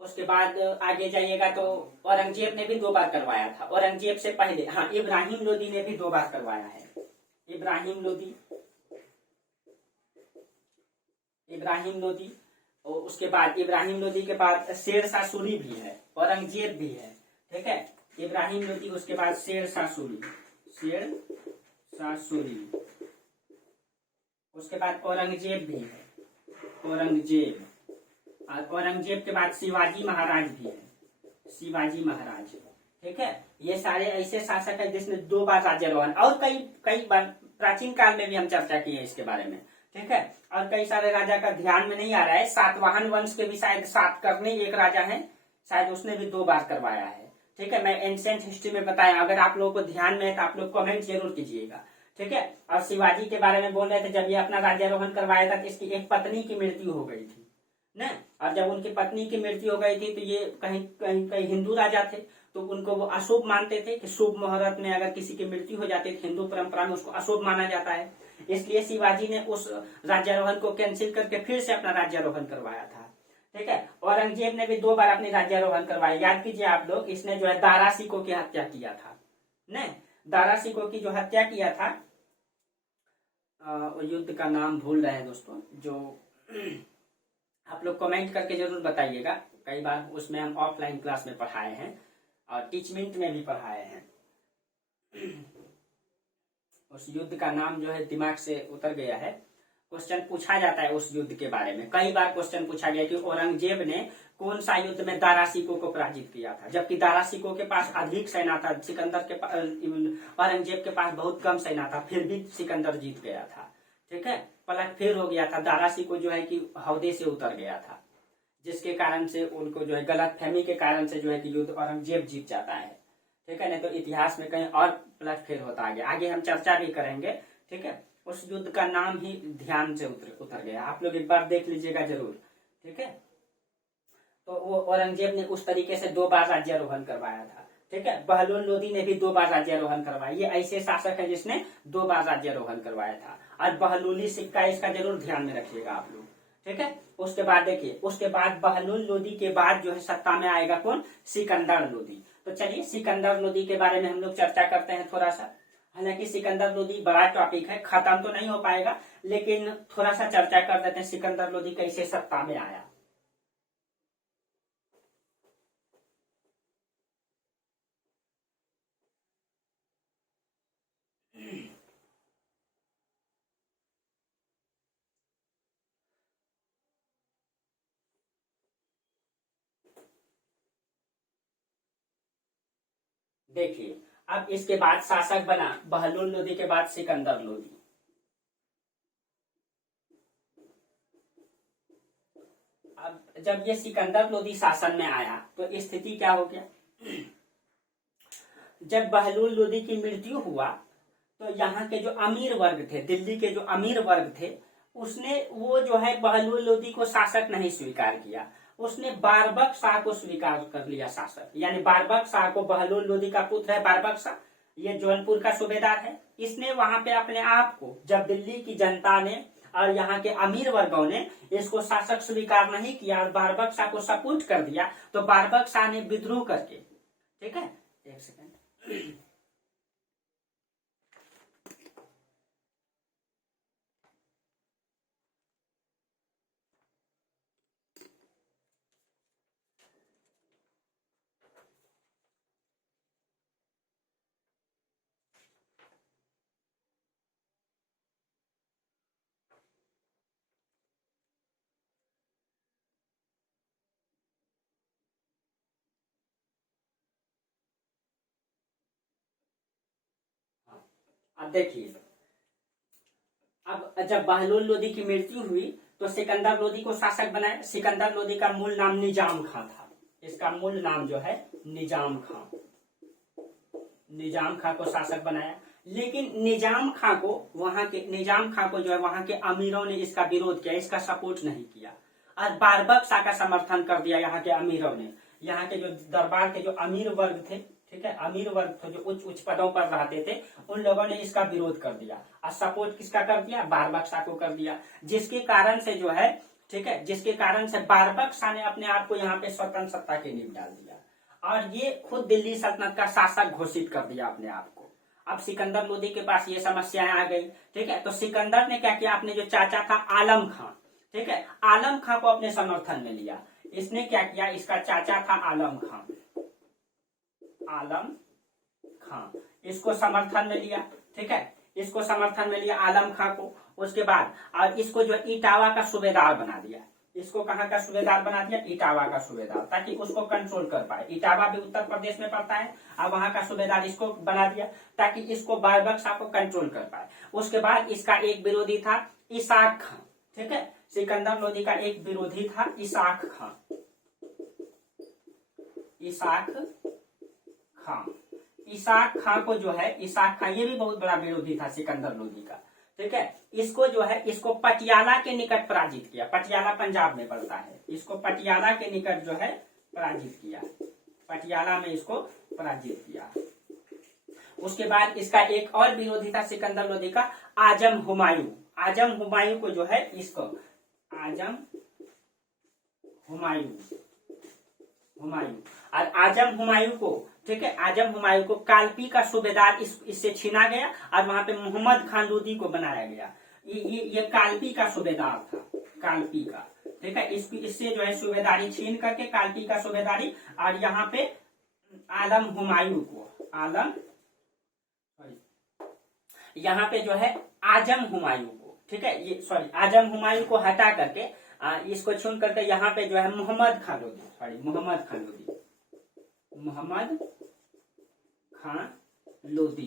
उसके बाद आगे जाइएगा तो औरंगजेब ने भी 2 बार करवाया था, औरंगजेब से पहले। हाँ, इब्राहिम लोदी ने भी 2 बार करवाया है, इब्राहिम लोदी, इब्राहिम लोदी। और उसके बाद इब्राहिम लोदी के बाद शेर शाह सूरी भी है, औरंगजेब भी है। ठीक है, इब्राहिम लोदी, उसके बाद शेर शाह सूरी, शेर शाह सूरी, उसके बाद औरंगजेब भी है, औरंगजेब। और औरंगजेब के बाद शिवाजी महाराज भी है, शिवाजी महाराज। ठीक है, ये सारे ऐसे शासक है जिसने 2 बार राज्यारोहण, और कई बार प्राचीन काल में भी हम चर्चा की है इसके बारे में। ठीक है, और कई सारे राजा का ध्यान में नहीं आ रहा है, सातवाहन वंश के भी शायद सातकर्णी एक राजा है, शायद उसने भी 2 बार करवाया है। ठीक है, मैं एंशिएंट हिस्ट्री में बताया, अगर आप लोगों को ध्यान में है तो आप लोग कमेंट जरूर कीजिएगा। ठीक है, और शिवाजी के बारे में बोल रहे थे, जब ये अपना राज्यारोहण करवाया था तो इसकी एक पत्नी की मृत्यु हो गई थी न, और जब उनकी पत्नी की मृत्यु हो गई थी तो ये कहीं कहीं कहीं हिंदू राजा थे, तो उनको वो अशुभ मानते थे कि शुभ मुहूर्त में अगर किसी की मृत्यु हो जाती है, हिंदू परंपरा में उसको अशुभ माना जाता है। इसलिए शिवाजी ने उस राज्यारोहण को कैंसिल करके फिर से अपना राज्यारोहण करवाया था। ठीक है, औरंगजेब ने भी 2 बार अपनी राज्यारोहण करवाया। याद कीजिए आप लोग, इसने जो है दारा सिकों की हत्या किया था न, दारा सिकों की जो हत्या किया था, युद्ध का नाम भूल रहे हैं दोस्तों, जो आप लोग कमेंट करके जरूर बताइएगा। कई बार उसमें हम ऑफलाइन क्लास में पढ़ाए हैं और टीचमेंट में भी पढ़ाए हैं। उस युद्ध का नाम जो है दिमाग से उतर गया है, क्वेश्चन पूछा जाता है उस युद्ध के बारे में। कई बार क्वेश्चन पूछा गया कि औरंगजेब ने कौन सा युद्ध में दारा सिकों को पराजित किया था, जबकि दारा सिकों के पास अधिक सेना था, सिकंदर के औरंगजेब के पास बहुत कम सेना था, फिर भी सिकंदर जीत गया था। ठीक है, पलट फेर हो गया था, दारा सिको जो है कि हौदे से उतर गया था, जिसके कारण से उनको जो है गलत फहमी के कारण से जो है कि युद्ध औरंगजेब जीत जाता है। ठीक है, नहीं तो इतिहास में कहीं और पलट फेर होता आगे आगे हम चर्चा भी करेंगे। ठीक है, उस युद्ध का नाम ही ध्यान से उतर गया, आप लोग एक बार देख लीजिएगा जरूर। ठीक है, तो वो औरंगजेब ने उस तरीके से 2 बार राज्यारोहण करवाया था। ठीक है, बहलोल लोदी ने भी 2 बार राज्यारोहण करवाया। ये ऐसे शासक है जिसने 2 बार राज्यारोहण करवाया था, और बहलोली सिक्का इसका जरूर ध्यान में रखिएगा आप लोग। ठीक है, उसके बाद देखिए, उसके बाद बहलोल लोदी के बाद जो है सत्ता में आएगा कौन? सिकंदर लोदी। तो चलिए सिकंदर लोदी के बारे में हम लोग चर्चा करते हैं थोड़ा सा। हालांकि सिकंदर लोदी बड़ा टॉपिक है, खत्म तो नहीं हो पाएगा, लेकिन थोड़ा सा चर्चा कर देते हैं सिकंदर लोदी कैसे सत्ता में आया। देखिए, अब इसके बाद शासक बना बहलोल लोदी के बाद सिकंदर लोदी। अब जब ये सिकंदर लोदी शासन में आया तो स्थिति क्या हो गया? जब बहलोल लोदी की मृत्यु हुआ तो यहाँ के जो अमीर वर्ग थे, दिल्ली के जो अमीर वर्ग थे, उसने वो जो है बहलोल लोदी को शासक नहीं स्वीकार किया, उसने बारबक शाह को स्वीकार कर लिया शासक। यानी बारबक शाह को, बहलोल लोदी का पुत्र है बारबक शाह, ये जौनपुर का सूबेदार है। इसने वहां पे अपने आप को, जब दिल्ली की जनता ने और यहाँ के अमीर वर्गों ने इसको शासक स्वीकार नहीं किया और बारबक शाह को सपोर्ट कर दिया, तो बारबक शाह ने विद्रोह करके, ठीक है, एक सेकंड, अब देखिए, अब जब बहलोल लोदी की मृत्यु हुई तो सिकंदर लोदी को शासक बनाया। सिकंदर लोदी का मूल नाम निजाम खां था, इसका मूल नाम जो है निजाम खां, निजाम खां को शासक बनाया। लेकिन निजाम खां को जो है वहां के अमीरों ने इसका विरोध किया, इसका सपोर्ट नहीं किया, और बारबक शाह का समर्थन कर दिया। यहाँ के अमीरों ने, यहाँ के जो दरबार के जो अमीर वर्ग थे, ठीक है, अमीर वर्ग थे जो उच्च उच्च पदों पर रहते थे, उन लोगों ने इसका विरोध कर दिया और सपोर्ट किसका कर दिया? बारबक शाह को कर दिया। जिसके कारण से जो है, ठीक है, जिसके कारण से बारबक शाह ने अपने आप को यहाँ पे स्वतंत्र सत्ता के नींव डाल दिया और ये खुद दिल्ली सल्तनत का शासक घोषित कर दिया अपने आप को। अब सिकंदर लोदी के पास ये समस्याएं आ गई। ठीक है, तो सिकंदर ने क्या किया? अपने जो चाचा था आलम खां, ठीक है, आलम खां को अपने समर्थन में लिया। इसने क्या किया? इसका चाचा था आलम खां, आलम खां, इसको समर्थन में लिया। ठीक है, इसको समर्थन में लिया आलम खां को। उसके बाद और इसको जो इटावा का सूबेदार बना दिया। इसको कहाँ का सूबेदार बना दिया? इटावा का सूबेदार, ताकि उसको कंट्रोल कर पाए। इटावा भी उत्तर प्रदेश में पड़ता है और वहां का सूबेदार इसको बना दिया ताकि इसको बारबक शाह को कंट्रोल कर पाए। उसके बाद इसका एक विरोधी था इसाक खां। ठीक है, सिकंदर लोदी का एक विरोधी था इसाक खां, इसाक खां। इसाक खां को जो है, इसाक खां ये भी बहुत बड़ा विरोधी था सिकंदर लोदी का। ठीक है, इसको जो है, इसको पटियाला के निकट पराजित किया। पटियाला पंजाब में पड़ता है, इसको पटियाला के निकट जो है पराजित किया, पटियाला में इसको पराजित किया। उसके बाद इसका एक और विरोधी था सिकंदर लोदी का आजम हुमायूं। आजम हुमायूं को जो है, इसको आजम हुमायूं, और आजम हुमायूं को, ठीक है, आजम हुमायूं को कालपी का सूबेदार इससे छीना गया और वहां पे मोहम्मद खान लोदी को बनाया गया। ये कालपी का सूबेदार था, कालपी का। ठीक है, इससे जो है सूबेदारी छीन करके कालपी का सूबेदारी, और यहाँ पे आलम हुमायूं को, यहाँ पे जो है आजम हुमायूं को, ठीक है, ये आजम हुमायूं को हटा करके इसको चुन करके यहाँ पे जो है मोहम्मद खान लोदी,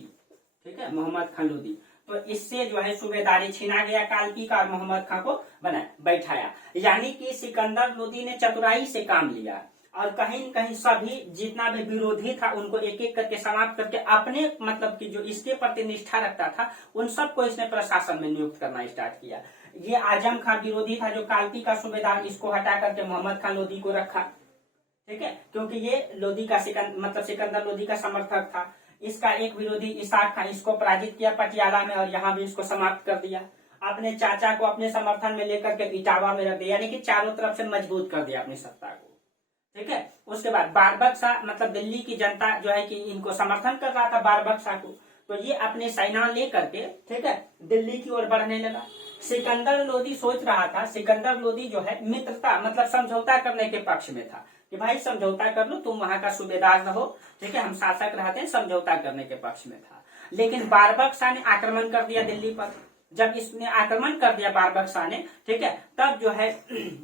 ठीक है, मोहम्मद खान लोदी। तो इससे जो है सूबेदारी छीना गया कालपी का और मोहम्मद खान को बैठाया। यानी कि सिकंदर लोदी ने चतुराई से काम लिया और कहीं न कहीं सभी जितना भी विरोधी था उनको एक एक करके समाप्त करके अपने मतलब कि जो इसके प्रति निष्ठा रखता था उन सबको इसने प्रशासन में नियुक्त करना स्टार्ट किया। ये आजम खान विरोधी था जो कालपी का सूबेदार, इसको हटा करके मोहम्मद खान लोधी को रखा, ठीक है, क्योंकि ये लोधी का सिकंदर लोधी का समर्थक था। इसका एक विरोधी इसाक खान, इसको पराजित किया पटियाला में और यहाँ भी इसको समाप्त कर दिया। अपने चाचा को अपने समर्थन में लेकर के इटावा में रख दिया, यानी कि चारों तरफ से मजबूत कर दिया अपनी सत्ता को, ठीक है। उसके बाद बारबक शाह, मतलब दिल्ली की जनता जो है कि इनको समर्थन कर रहा था बारबक शाह को, तो ये अपने सेना लेकर के, ठीक है, दिल्ली की ओर बढ़ने लगा। सिकंदर लोधी सोच रहा था, सिकंदर लोधी जो है मित्रता मतलब समझौता करने के पक्ष में था कि भाई समझौता कर लो, तुम वहां का सूबेदार रहो, ठीक है, हम शासक रहते हैं, समझौता करने के पक्ष में था। लेकिन बारबक शाह ने आक्रमण कर दिया दिल्ली पर। जब इसने आक्रमण कर दिया बारबक शाह ने, ठीक है, तब जो है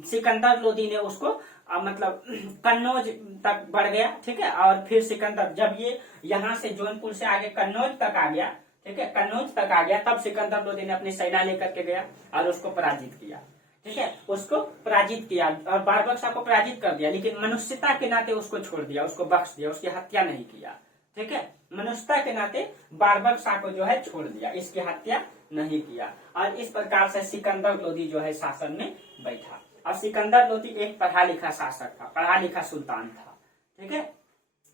सिकंदर लोधी ने उसको मतलब कन्नौज तक बढ़ गया, ठीक है, और फिर सिकंदर जब ये यहाँ से जौनपुर से आगे कन्नौज तक आ गया, ठीक है, कन्नौज तक आ गया, तब सिकंदर लोधी ने अपनी सेना लेकर के गया और उसको पराजित किया, ठीक है, उसको पराजित किया और बारबक शाह को पराजित कर दिया। लेकिन मनुष्यता के नाते उसको छोड़ दिया, उसको बख्श दिया, उसकी हत्या नहीं किया, ठीक है, मनुष्यता के नाते बारबक शाह को जो है छोड़ दिया, इसकी हत्या नहीं किया। और इस प्रकार से सिकंदर लोधी जो है शासन में बैठा। और सिकंदर लोधी एक पढ़ा लिखा शासक था, पढ़ा लिखा सुल्तान था, ठीक है,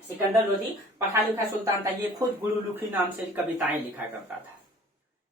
सिकंदर लोधी पढ़ा लिखा सुल्तान था। ये खुद गुरुरुखी नाम से कविताएं लिखा करता था,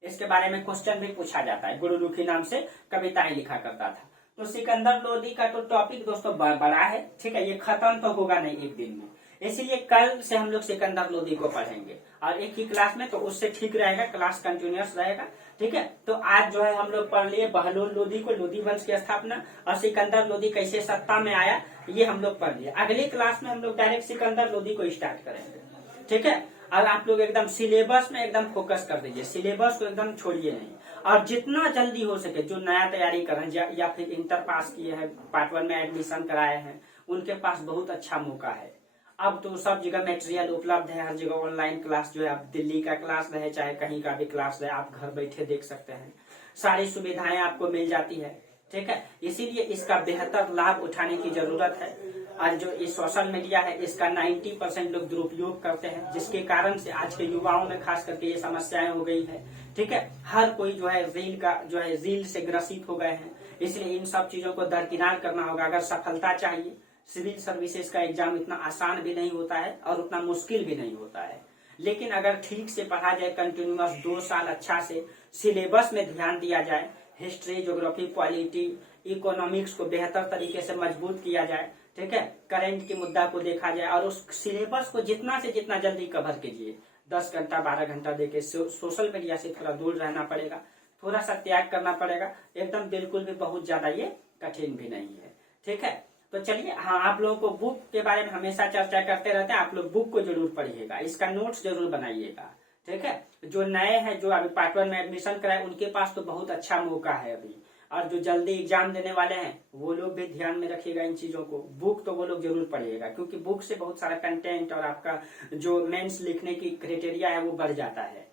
इसके बारे में क्वेश्चन भी पूछा जाता है, गुरुरुखी नाम से कविताएं लिखा करता था। तो सिकंदर लोधी का तो टॉपिक दोस्तों बड़ा है, ठीक है, ये खत्म तो होगा नहीं एक दिन में, इसलिए कल से हम लोग सिकंदर लोधी को पढ़ेंगे और एक ही क्लास में, तो उससे ठीक रहेगा, क्लास कंटिन्यूअस रहेगा, ठीक है। तो आज जो है हम लोग पढ़ लिए बहलोल लोधी को, लोधी वंश की स्थापना, और सिकंदर लोधी कैसे सत्ता में आया ये हम लोग पढ़ लिए। अगली क्लास में हम लोग डायरेक्ट सिकंदर लोधी को स्टार्ट करेंगे, ठीक है। और आप लोग एकदम सिलेबस में एकदम फोकस कर दीजिए, सिलेबस को एकदम छोड़िए नहीं, और जितना जल्दी हो सके जो नया तैयारी कर रहे हैं या फिर इंटर पास किए हैं, पार्ट 1 में एडमिशन कराए हैं, उनके पास बहुत अच्छा मौका है। अब तो सब जगह मटेरियल उपलब्ध है, हर जगह ऑनलाइन क्लास जो है, आप दिल्ली का क्लास रहे चाहे कहीं का भी क्लास रहे, आप घर बैठे देख सकते हैं, सारी सुविधाएं आपको मिल जाती है, ठीक है। इसीलिए इसका बेहतर लाभ उठाने की जरूरत है। और जो ये सोशल मीडिया है इसका 90% लोग दुरुपयोग करते हैं, जिसके कारण से आज के युवाओं में खास करके ये समस्याएं हो गई है, ठीक है। हर कोई जो है रील से ग्रसित हो गए हैं, इसलिए इन सब चीजों को दरकिनार करना होगा। अगर सफलता चाहिए, सिविल सर्विसेज का एग्जाम इतना आसान भी नहीं होता है और उतना मुश्किल भी नहीं होता है, लेकिन अगर ठीक से पढ़ा जाए, कंटिन्यूअस 2 साल अच्छा से सिलेबस में ध्यान दिया जाए, हिस्ट्री, ज्योग्राफी, पॉलिटी, इकोनॉमिक्स को बेहतर तरीके से मजबूत किया जाए, ठीक है, करंट के मुद्दा को देखा जाए और उस सिलेबस को जितना से जितना जल्दी कवर कीजिए। 10 घंटा 12 घंटा देके सोशल मीडिया से थोड़ा दूर रहना पड़ेगा, थोड़ा सा त्याग करना पड़ेगा, एकदम बिल्कुल भी बहुत ज्यादा ये कठिन भी नहीं है, ठीक है। तो चलिए, हाँ, आप लोगों को बुक के बारे में हमेशा चर्चा करते रहते हैं, आप लोग बुक को जरूर पढ़िएगा, इसका नोट्स जरूर बनाइएगा, ठीक है। जो नए हैं, जो अभी पार्ट 1 में एडमिशन कराए, उनके पास तो बहुत अच्छा मौका है अभी, और जो जल्दी एग्जाम देने वाले हैं वो लोग भी ध्यान में रखिएगा इन चीजों को। बुक तो वो लोग जरूर पढ़िएगा, क्योंकि बुक से बहुत सारा कंटेंट और आपका जो मेंस लिखने की क्राइटेरिया है वो बढ़ जाता है,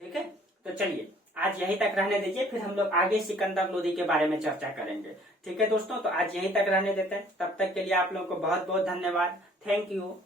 ठीक है। तो चलिए, आज यहीं तक रहने दीजिए, फिर हम लोग आगे सिकंदर लोधी के बारे में चर्चा करेंगे, ठीक है दोस्तों। तो आज यहीं तक रहने देते हैं, तब तक के लिए आप लोगों को बहुत बहुत धन्यवाद, थैंक यू।